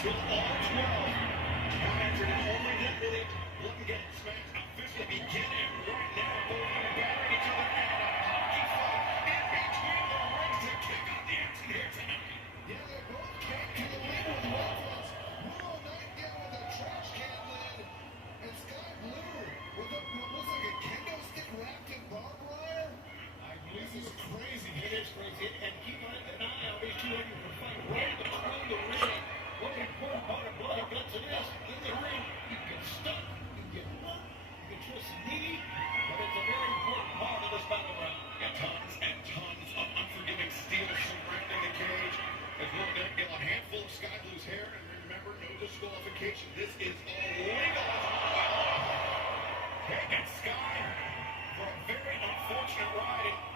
to all 12. Now entering only net really looking to get smacked officially beginning right now. Both of them battering each other and a hockey fight in between the rings to kick off the action here tonight. Yeah, they both came to the ring with weapons. Willow Nightingale with a trash can lid, and Sky Blue with a, what looks like a kendo stick wrapped in barbed wire. This is crazy. It is crazy. And keep an eye on these two ladies for fight right between the ring. What an important part of blood and guts it is. In the ring, you get stuck, you get hurt, you can twist a knee, but it's a very important part of this battleground. And tons of unforgiving steel surrounding the cage. As Willow Nightingale, a handful of Sky Blue's hair, and remember, no disqualification. This is illegal as well. And Sky, for a very unfortunate ride,